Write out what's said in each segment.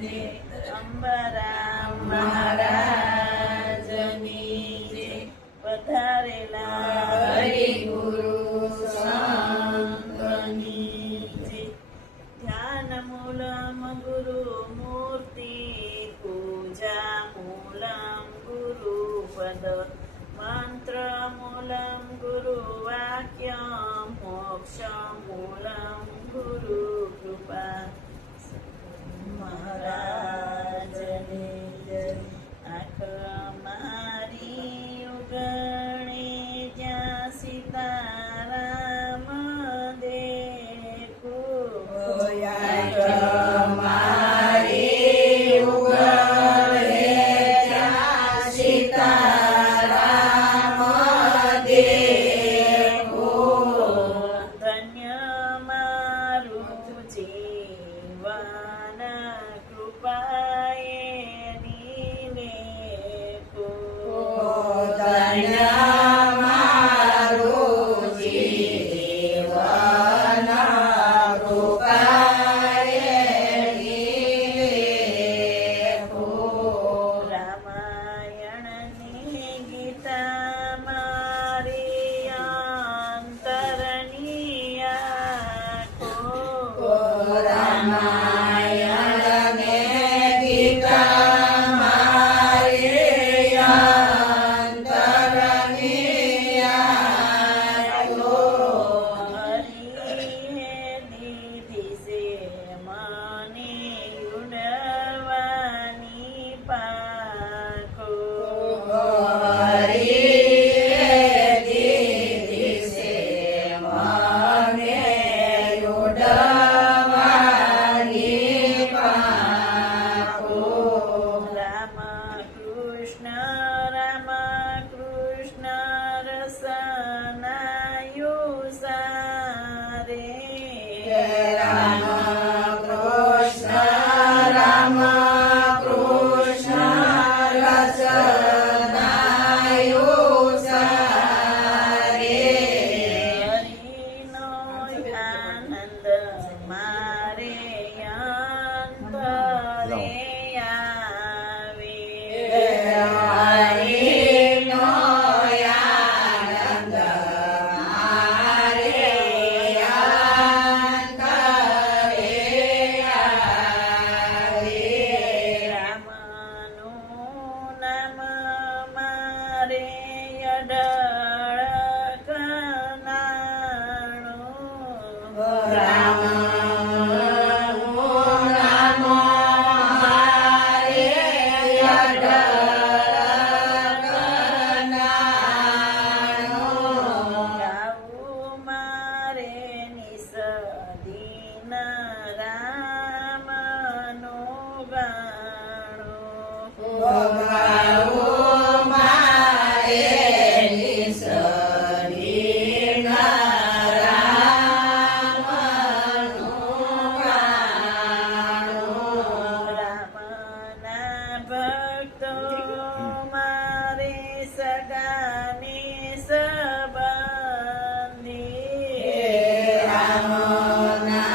જય. અંબારામ મહારાજની જય. પધારેલા હરિગુરુ સંતની જય. ધ્યાન મૂલમ ગુરુ મૂર્તિ પૂજા મૂલમ ગુરુ પદ મંત્ર મૂલમ ગુરુ વાક્ય મોક્ષ મૂલમ ગુરુ કૃપા. મહારાજની જય. આંખ મારી ઉગણે જ્યાં સીતારામ દેખું. મારી ઉગડે ત્યાં સીતારામ દેખું. ધન્ય મારું જીવન કૃપાએ નિલેખું. ધન્ય મારું જીવન કૃપાએ નિલેખું. રામાયણની ગીતા મારી અંતરની આંખો. રામાયણ ને ગીતા મારી અંતરની આંખો. હરિએ દીધી છે મને યુડવાની પાંખો. હરિએ દીધી છે મને યુડવાની પાંખો. રામ કૃષ્ણ રસનાયુ સારે. રામ કૃષ્ણ રચનાયુ સારે. હરિનો આનંદ મારે અંતરે આવે. હરિનો આનંદ મારે અંતરે આવે. રામનું નામ મારે અડળ કનાણું. રામનું નામ મારે અડળ કનાણું. ગાવું મારે નિસદીન રામનું ગાણું. ગાવું મારે નિસદીન રામનું ગાણું. રામના ભક્તો મારે સગાને સંબંધી. રામના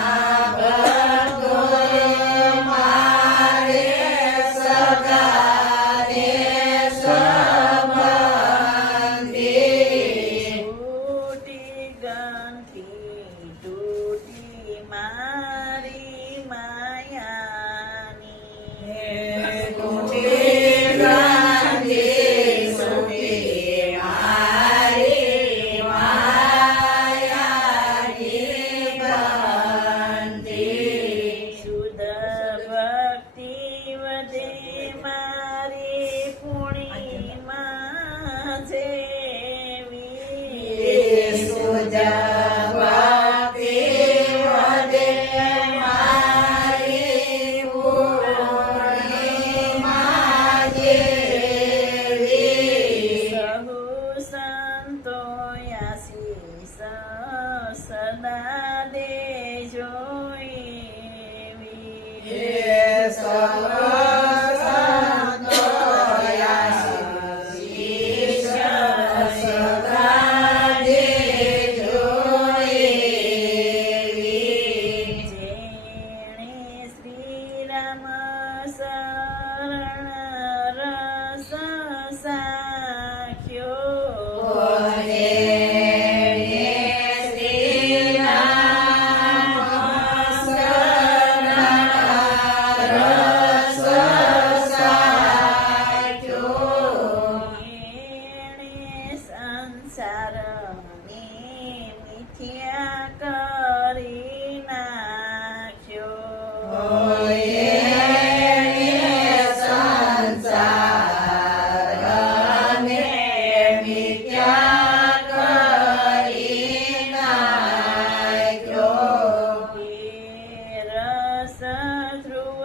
ભક્તો મારે સગાને સંબંધી. તૂટી ગંઠી તૂટી મારી માયાની. તૂટી ગાંધી સુટી મારી માયાની ગાંધી. શુદ્ધ ભક્તિ વધે મારી પૂર્ણિમા જેવી. સુજ ભક્તિ વધે મારી પૂર્ણિમા જેવી. સહુ સંતો આશીષ સદા દેજો એવી. સંતો આશીષ સદા દેજો એવી. જેણે શ્રી રામ શરણ રસ સાખ્યો કોને શ્રી રામ શરણ રસ સાખ્યો એણે સંસારની મિથ્યા કરી નાખ્યો સંસારને મિથ્યા કરી નાખ્યો રસ ધ્રુવ